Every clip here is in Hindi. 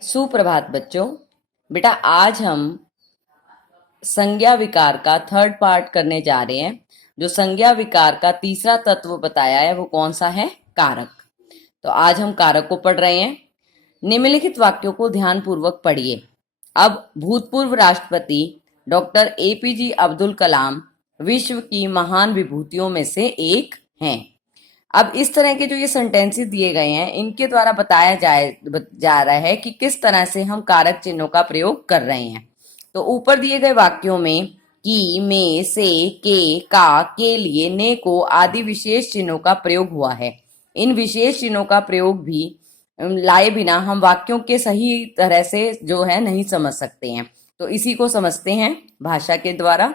सुप्रभात बच्चों। बेटा आज हम संज्ञा विकार का थर्ड पार्ट करने जा रहे हैं। जो संज्ञा विकार का तीसरा तत्व बताया है वो कौन सा है? कारक। तो आज हम कारक को पढ़ रहे हैं। निम्नलिखित वाक्यों को ध्यानपूर्वक पढ़िए। अब भूतपूर्व राष्ट्रपति डॉक्टर एपीजे अब्दुल कलाम विश्व की महान विभूतियों में से एक हैं। अब इस तरह के जो ये सेंटेंसेस दिए गए हैं इनके द्वारा बताया जा रहा है कि किस तरह से हम कारक चिन्हों का प्रयोग कर रहे हैं। तो ऊपर दिए गए वाक्यों में की, में, से, के, का, के लिए, ने को आदि विशेष चिन्हों का प्रयोग हुआ है। इन विशेष चिन्हों का प्रयोग भी लाए बिना हम वाक्यों के सही तरह से जो है नहीं समझ सकते हैं। तो इसी को समझते हैं भाषा के द्वारा।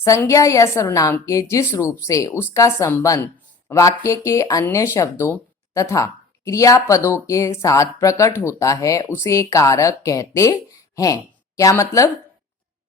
संज्ञा या सर्वनाम के जिस रूप से उसका संबंध वाक्य के अन्य शब्दों तथा क्रियापदों के साथ प्रकट होता है उसे कारक कहते हैं। क्या मतलब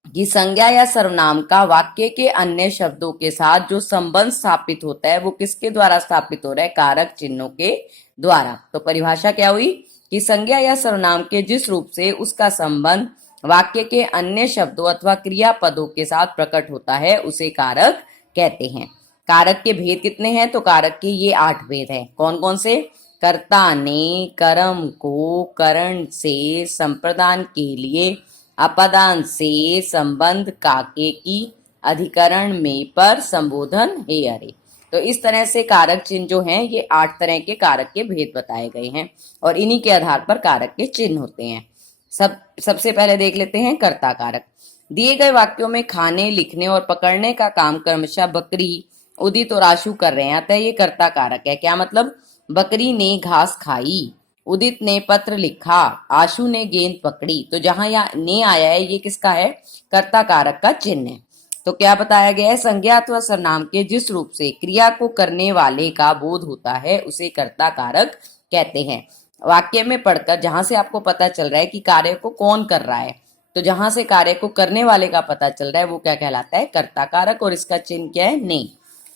कि संज्ञा या सर्वनाम का वाक्य के अन्य शब्दों के साथ जो संबंध स्थापित होता है वो किसके द्वारा स्थापित हो रहा है? कारक चिन्हों के द्वारा। तो परिभाषा क्या हुई कि संज्ञा या सर्वनाम के जिस रूप से उसका संबंध वाक्य के अन्य शब्दों अथवा क्रियापदों के साथ प्रकट होता है उसे कारक कहते हैं। कारक के भेद कितने हैं? तो कारक के ये 8 भेद हैं। कौन कौन से? कर्ता ने, कर्म को, करण से, संप्रदान के लिए, अपदान से, संबंध, काके की, अधिकरण में, पर, संबोधन, हे, अरे। तो इस तरह से कारक चिन्ह जो हैं ये 8 तरह के कारक के भेद बताए गए हैं और इन्हीं के आधार पर कारक के चिन्ह होते हैं। सबसे पहले देख लेते हैं कर्ता कारक। दिए गए वाक्यों में खाने, लिखने और पकड़ने का काम क्रमशः बकरी, उदित और आशु कर रहे हैं, अतः ये कर्ता कारक है। क्या मतलब? बकरी ने घास खाई, उदित ने पत्र लिखा, आशु ने गेंद पकड़ी। तो जहां यहाँ ने आया है ये किसका है? कर्ता कारक का चिन्ह है। तो क्या बताया गया है? संज्ञा अथवा सर्वनाम के जिस रूप से क्रिया को करने वाले का बोध होता है उसे कर्ता कारक कहते हैं। वाक्य में पढ़कर जहां से आपको पता चल रहा है कि कार्य को कौन कर रहा है, तो जहां से कार्य को करने वाले का पता चल रहा है वो क्या कहलाता है? कर्ता कारक। और इसका चिन्ह क्या है? ने।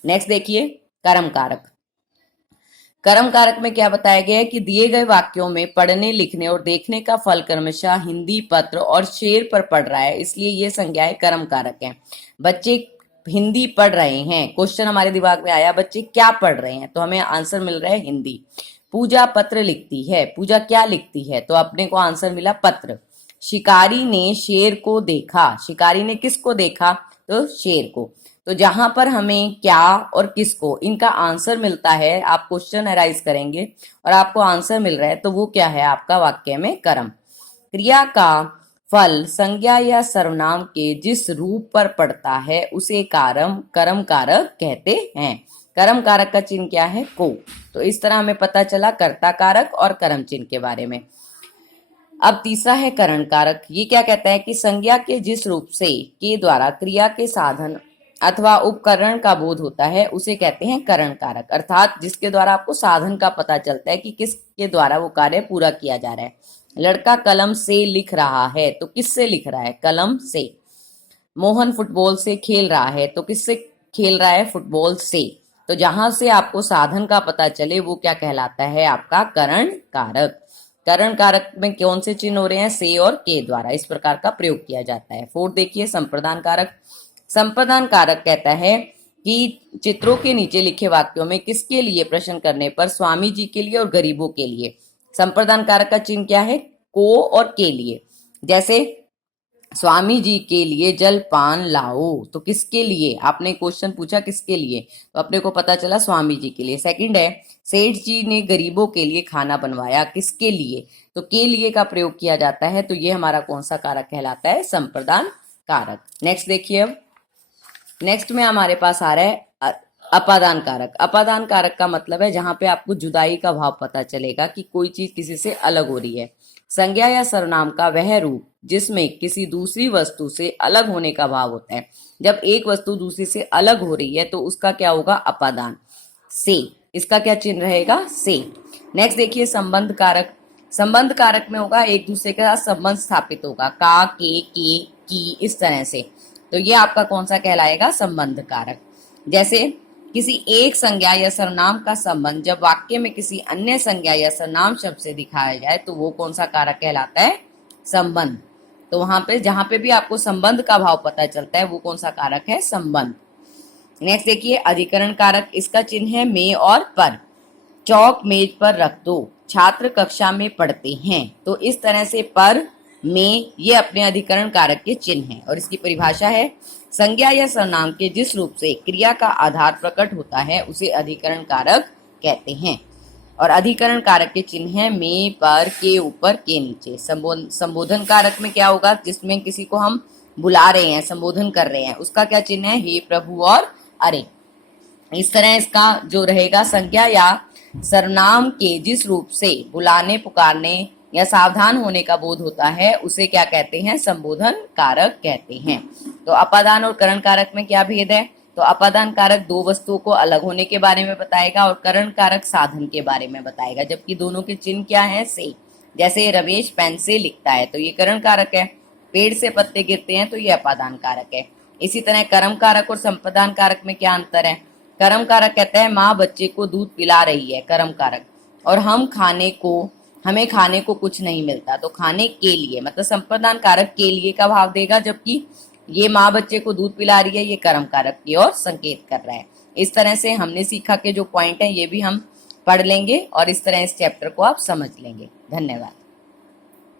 नेक्स्ट देखिए कर्म कारक। कर्म कारक में क्या बताया गया है कि दिए गए वाक्यों में पढ़ने, लिखने और देखने का फल क्रमशः हिंदी, पत्र और शेर पर पड़ रहा है, इसलिए ये संज्ञाएं कर्म कारक हैं। बच्चे हिंदी पढ़ रहे हैं, क्वेश्चन हमारे दिमाग में आया बच्चे क्या पढ़ रहे हैं, तो हमें आंसर मिल रहा है हिंदी। पूजा पत्र लिखती है, पूजा क्या लिखती है, तो अपने को आंसर मिला पत्र। शिकारी ने शेर को देखा, शिकारी ने किसको देखा? तो शेर को। तो जहां पर हमें क्या और किसको इनका आंसर मिलता है, आप क्वेश्चन अराइज करेंगे और आपको आंसर मिल रहा है तो वो क्या है? आपका वाक्य में कर्म। क्रिया का फल संज्ञा या सर्वनाम के जिस रूप पर पड़ता है उसे कर्म कारक कहते हैं। कर्म कारक का चिन्ह क्या है? को। तो इस तरह हमें पता चला कर्ता कारक और कर्म चिन्ह के बारे में। अब तीसरा है करण कारक। ये क्या कहता है कि संज्ञा के जिस रूप से के द्वारा क्रिया के साधन अथवा उपकरण का बोध होता है उसे कहते हैं करण कारक, अर्थात जिसके द्वारा आपको साधन का पता चलता है कि किसके द्वारा वो कार्य पूरा किया जा रहा है। लड़का कलम से लिख रहा है, तो किससे लिख रहा है? कलम से। मोहन फुटबॉल से खेल रहा है, तो किससे खेल रहा है? फुटबॉल से। तो जहां से आपको साधन का पता चले वो क्या कहलाता है? आपका करण कारक। करण कारक में कौन से चिन्ह हो रहे हैं? से और के द्वारा इस प्रकार का प्रयोग किया जाता है। 4 देखिए संप्रदान कारक। संप्रदान कारक कहता है कि चित्रों के नीचे लिखे वाक्यों में किसके लिए प्रश्न करने पर स्वामी जी के लिए और गरीबों के लिए। संप्रदान कारक का चिन्ह क्या है? को और के लिए। जैसे स्वामी जी के लिए जलपान लाओ, तो किसके लिए? आपने क्वेश्चन पूछा किसके लिए, तो अपने को पता चला स्वामी जी के लिए। सेकंड है सेठ जी ने गरीबों के लिए खाना बनवाया, किसके लिए? तो के लिए का प्रयोग किया जाता है, तो ये हमारा कौन सा कारक कहलाता है? संप्रदान कारक। नेक्स्ट देखिए। अब नेक्स्ट में हमारे पास आ रहा है अपादान कारक। अपादान कारक का मतलब है जहां पे आपको जुदाई का भाव पता चलेगा कि कोई चीज किसी से अलग हो रही है। संज्ञा या सर्वनाम का वह रूप जिसमें किसी दूसरी वस्तु से अलग होने का भाव होता है। जब एक वस्तु दूसरी से अलग हो रही है तो उसका क्या होगा? अपादान। से। इसका क्या चिन्ह रहेगा? से। नेक्स्ट देखिए संबंध कारक। संबंध कारक में होगा एक दूसरे के साथ संबंध स्थापित होगा, का, के, की, इस तरह से। तो ये आपका कौन सा कहलाएगा? संबंध कारक। जैसे किसी एक संज्ञा या सर्वनाम का संबंध जब वाक्य में किसी अन्य संज्ञा या सर्वनाम शब्द से दिखाया जाए तो वो कौन सा कारक कहलाता है? संबंध। तो वहां पे जहां पे भी आपको संबंध का भाव पता चलता है वो कौन सा कारक है? संबंध। नेक्स्ट देखिए, अधिकरण कारक, इसका चिन्ह है में और पर। चौक मेज पर रख दो, छात्र कक्षा में पढ़ते हैं। तो इस तरह से पर, में, ये अपने अधिकरण कारक के चिन्ह हैं। और इसकी परिभाषा है, संज्ञा या सर्वनाम के जिस रूप से क्रिया का आधार प्रकट होता है उसे अधिकरण कारक कहते हैं। और अधिकरण कारक के चिन्ह है में, पर, के ऊपर, के नीचे। संबोधन कारक में क्या होगा? जिसमें किसी को हम बुला रहे हैं, संबोधन कर रहे हैं, उसका क्या चिन्ह है? हे प्रभु और अरे। इस तरह इसका जो रहेगा, संज्ञा या सर्वनाम के जिस रूप से बुलाने, पुकारने या सावधान होने का बोध होता है उसे क्या कहते हैं? संबोधन कारक कहते हैं। तो अपादान और करण कारक में क्या भेद है? तो अपादान कारक दो वस्तुओं को अलग होने के बारे में बताएगा और करण कारक साधन के बारे में बताएगा, जबकि दोनों के चिन्ह क्या है? से। जैसे रमेश पेन से लिखता है तो ये करण कारक है, पेड़ से पत्ते गिरते हैं तो ये अपादान कारक है। इसी तरह कर्म कारक और संपादान कारक में क्या अंतर है? कर्म कारक कहता है माँ बच्चे को दूध पिला रही है, कर्म कारक, और हमें खाने को कुछ नहीं मिलता, तो खाने के लिए, मतलब संपादान कारक के लिए का भाव देगा, जबकि ये माँ बच्चे को दूध पिला रही है ये कर्म कारक की ओर संकेत कर रहा है। इस तरह से हमने सीखा के जो पॉइंट है ये भी हम पढ़ लेंगे और इस तरह इस चैप्टर को आप समझ लेंगे। धन्यवाद।